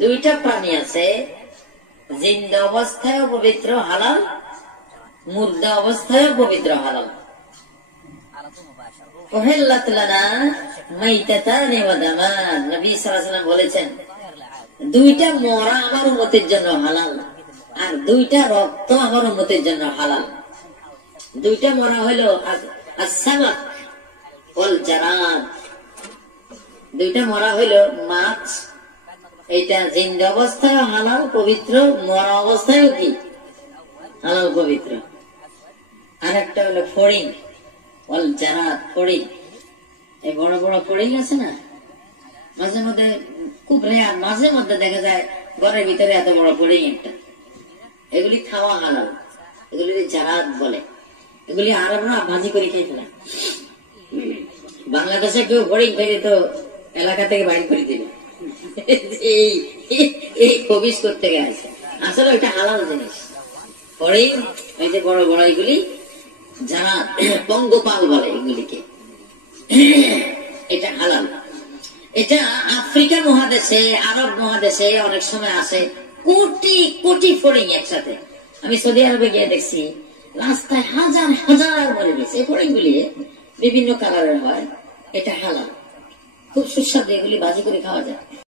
দুইটা প্রাণী আছে, জিন্দা অবস্থায় পবিত্র হালাল, মুর্দা অবস্থায় পবিত্র হালাল। নবী সাল্লাল্লাহু আলাইহি ওয়াসাল্লাম বলেছেন, দুইটা মরা আমার উম্মতের জন্য হালাল, আর দুইটা রক্ত আমার উম্মতের জন্য হালাল। দুইটা মরা হইল আস-সামাক ওয়াল জারাদ, দুইটা মরা হইল মাছ, এটা জিন্দা অবস্থায় হালাল পবিত্র, মরা অবস্থায় কি হালাল পবিত্র। আর একটা হলো ফড়িং ওয়াল জারাদ, ফড়িং, এই বড় বড় ফড়িং আছে না, মাঝে মধ্যে খুব রেয়ার, মাঝে মধ্যে দেখা যায় ঘরের ভিতরে এত বড় ফড়িং একটা, এগুলি খাওয়া হালাল, এগুলি জারাদ বলে। এগুলি আরবরা ভাজি করে খেয়ে ফেলা। বাংলাদেশে কেউ ফড়িং খেয়ে তো এলাকা থেকে বাইর করে দিবে, এই কবিজ করতে গেছে। আসলে ওইটা হালাল জিনিস। ফড়িং, এই যে বড় বড় এগুলি যারা পঙ্গপাল বলে এগুলিকে, এটা হালাল। এটা আফ্রিকা মহাদেশে, আরব মহাদেশে অনেক সময় আসে কোটি কোটি ফড়িং একসাথে। আমি সৌদি আরবে গিয়ে দেখছি রাস্তায় হাজার হাজার মরে গেছে। এই ফড়িং গুলি বিভিন্ন কালারের হয়, এটা হালাল, খুব সুস্বাদু, এগুলি ভাজি করে খাওয়া যায়।